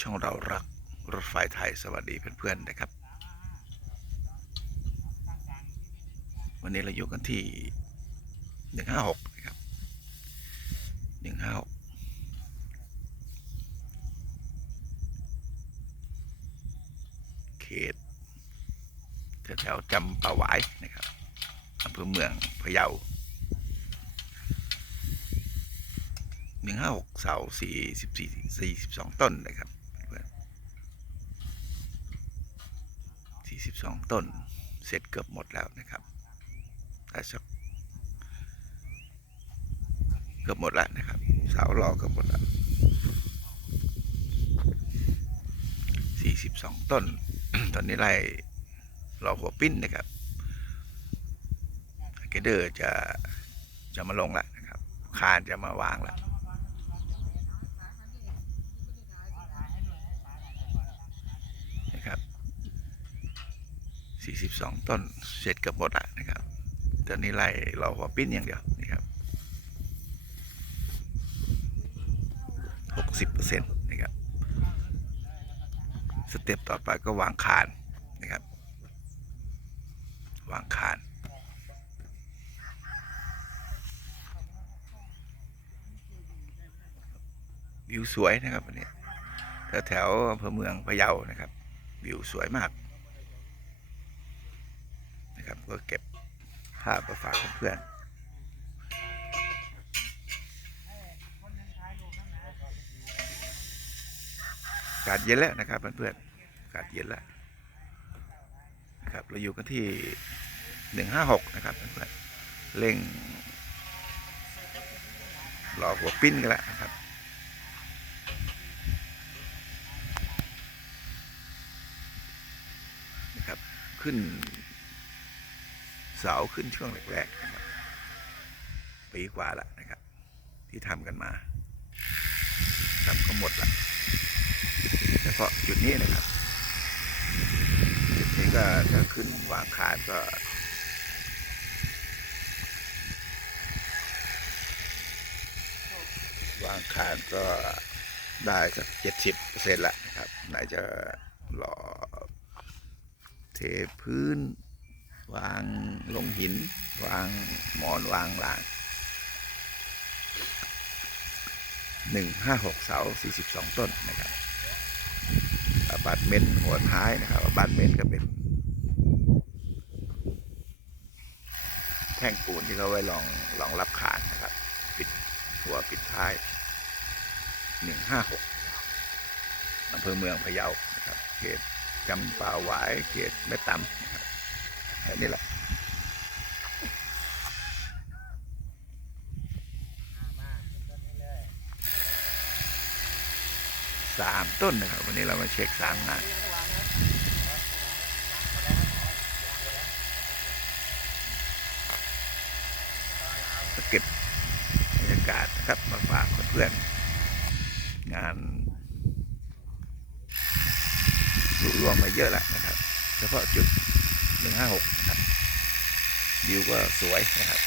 ช่องเรารักรถไฟไทยสวัสดีเพื่อนๆนะครับ วันนี้เราอยู่กันที่หนึ่งห้าหกนะครับหนึ่งห้าหกเขตแถวๆจำปาหวายนะครับอำเภอเมืองพะเยาหนึ่งห้าหกเสาสี่สิบสี่สี่สิบสองต้นนะครับ 12 ต้น เสร็จเกือบหมดแล้วนะครับแต่สักเกือบหมดแล้วนะครับ เสาหล่อกเกือบหมดแล้ว 42 ต้น ตอนนี้ไล่หล่อหัวปิ้นนะครับเกเดอร์จะจะมาลงละนะครับ คานจะมาวางแล้ว 42 ต้นเสร็จกือบหมดแล้วนะครับตอนนี้ไล่เรอหัวปิ้นอย่างเดียวนะครับ60%นะครับสเต็ปต่อไปก็วางคานนะครับ วางคานวิวสวยนะครับวันนี้แถวแถวอำเภอเมืองพะเยานะครับ วิวสวยมาก ก็เก็บภาพมาฝากเพื่อนอากาศเย็นแล้วนะครับเพื่อนๆอากาศเย็นแล้วนะครับเราอยู่กันที่หนึ่งห้าหกนะครับเพื่อนๆเร่งรอหัวปิ้นกันแล้วนะครับนะครับ ขึ้น เสาขึ้นช่วงแรกๆนะครับปีกว่าละนะครับ ที่ทำกันมาทำก็หมดละเฉพาะจุดนี้นะครับจุดนี้ก็ถ้าขึ้นวางคานก็วางคานก็ได้สักเจ็ดสิบเปอร์เซ็นต์ละนะครับ ไหนจะรอเทพื้น วางลงหิน วางหมอนวางหลางหนึ่งห้าหกเสาสี่สิบสองต้นนะครับบัตเมนหัวท้ายนะครับบัตเมนก็เป็น แท่งปูนที่เขาไว้รองรองรับคานนะครับ ปิดหัวปิดท้ายหนึ่งห้าหกอำเภอเมืองพะเยานะครับ เขตจำปาหวายเขตแม่ตำนะครับ แค่นี้แหละสามต้นนะครับ วันนี้เรามาเช็คสามงานสเก็บบรรยากาศนะครับมาฝากเพื่อนงานลุล่วงมาเยอะแล้วนะครับ เฉพาะจุด 156นะครับวิวก็สวยนะครับ